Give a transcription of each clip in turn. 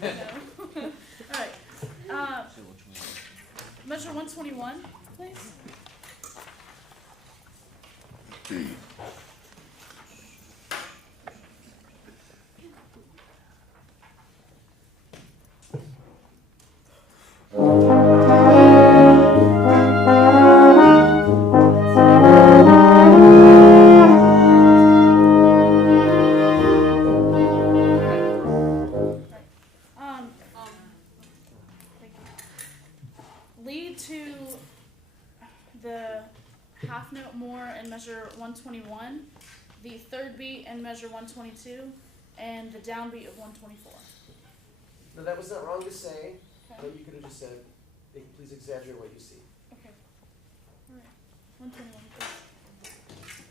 All right. Measure 121, please. Lead to the half note more in measure 121, the third beat in measure 122, and the downbeat of 124. No, that was not wrong to say, Okay. but you could have just said, please exaggerate what you see. Okay. All right. 121, please.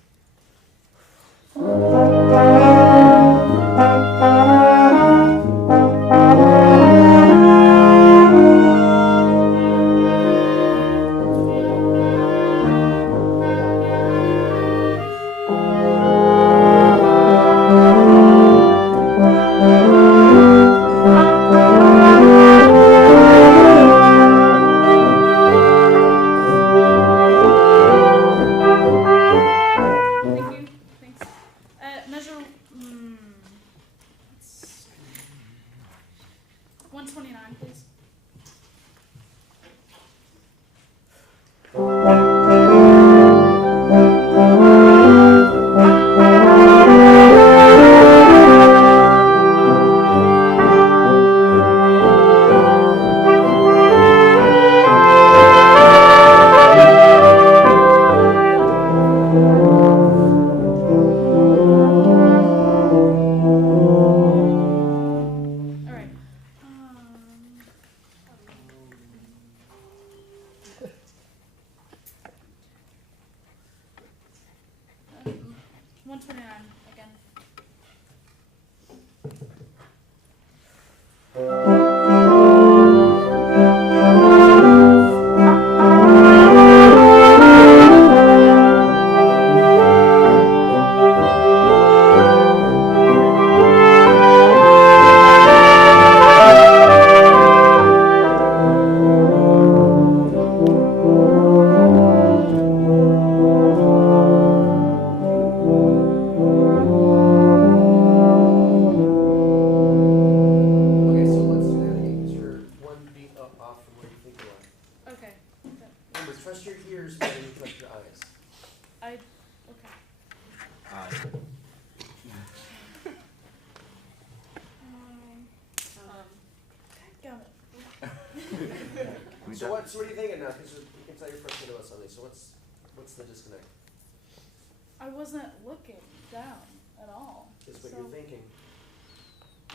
Thank you. Thanks. Measure 129, please. All right. 129 again. Okay, so let's do that again, because you're one beat off from where you think you are. Okay. Remember, trust your ears more than you trust your eyes. Okay. Got it. So what are you thinking now? Because you can tell you're frustrated about something, so what's the disconnect? I wasn't looking down at all. It's what So- you're thinking.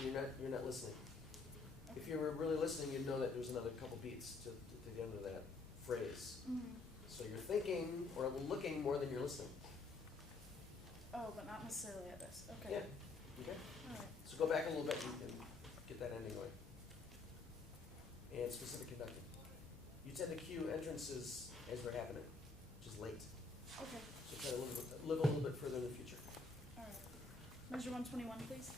You're not listening. If you were really listening, you'd know that there's another couple beats to the end of that phrase. Mhm. So you're thinking or looking more than you're listening. Oh, but not necessarily at this. Okay. Yeah. Okay. All right. So go back a little bit and get that ending going. And specific conducting. You tend to cue entrances as they're happening, which is late. Okay. So try to live a little bit further in the future. All right. Measure 121, please.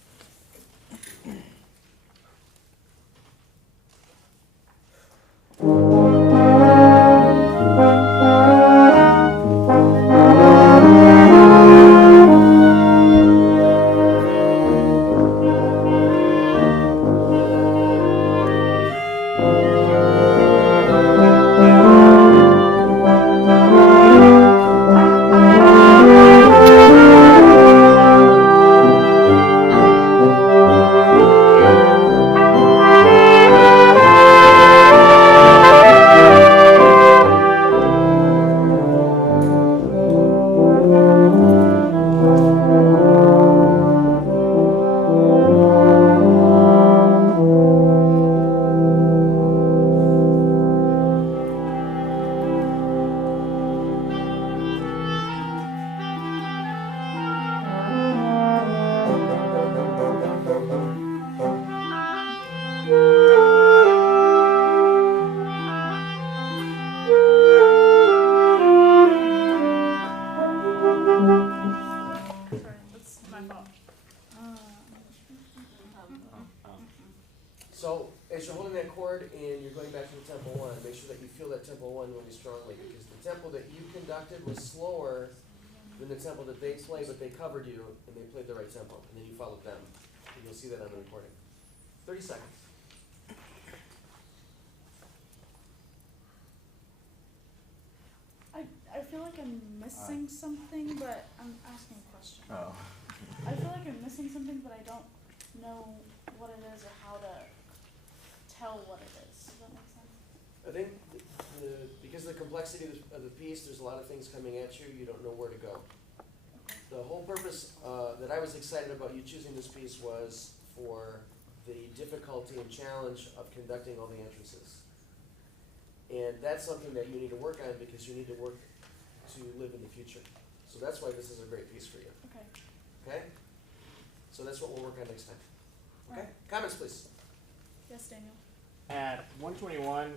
tempo that you conducted was slower than the tempo that they played, but they covered you and they played the right tempo, and then you followed them. And you'll see that on the recording. 30 seconds. I feel like I'm missing something, but I'm asking a question. Oh. I feel like I'm missing something, but I don't know what it is or how to tell what it is. Does that make sense? I think because of the complexity of the piece, there's a lot of things coming at you, you don't know where to go. The whole purpose that I was excited about you choosing this piece was for the difficulty and challenge of conducting all the entrances. And that's something that you need to work on because you need to work to live in the future. So that's why this is a great piece for you. Okay. Okay? So that's what we'll work on next time. Okay? Alright. Comments, please. Yes, Daniel. At 121,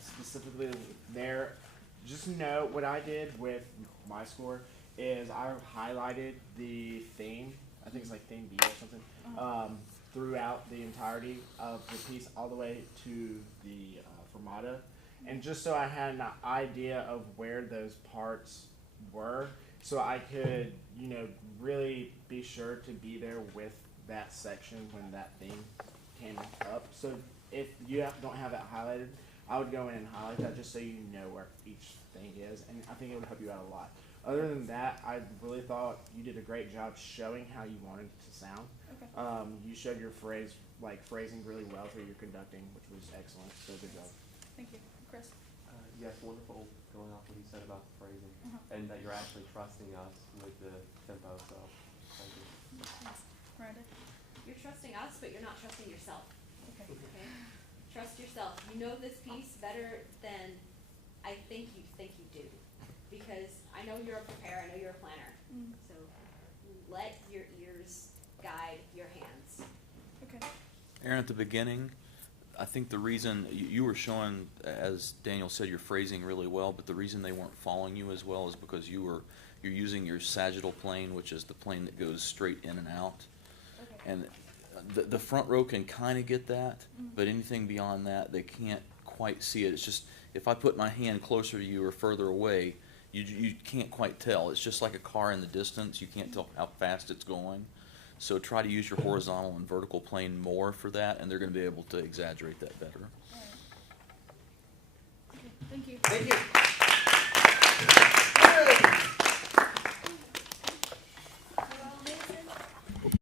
specifically there, just know what I did with my score is I highlighted the theme, I think it's like theme B or something, throughout the entirety of the piece all the way to the fermata. And just so I had an idea of where those parts were, so I could, you know, really be sure to be there with that section when that theme came up. So if you don't have that highlighted, I would go in and highlight that just so you know where each thing is, and I think it would help you out a lot. Other than that, I really thought you did a great job showing how you wanted it to sound. Okay. You showed your phrasing really well through your conducting, which was excellent, so good job. Thank you. Chris? Yes, wonderful going off what you said about the phrasing, and that you're actually trusting us with the tempo, so thank you. Yes. Miranda? You're trusting us, but you're not trusting yourself, Okay. okay? Trust yourself. You know this piece better than I think you do. Because I know you're a preparer, I know you're a planner. So let your ears guide your hands. Okay. Erin, at the beginning, I think the reason you were showing, as Daniel said, your phrasing really well, but the reason they weren't following you as well is because you're using your sagittal plane, which is the plane that goes straight in and out. Okay. And the front row can kind of get that, but anything beyond that, they can't quite see it. It's just, if I put my hand closer to you or further away, you can't quite tell. It's just like a car in the distance. You can't tell how fast it's going. So try to use your horizontal and vertical plane more for that, and they're going to be able to exaggerate that better. All right. Okay. Thank you. Thank you.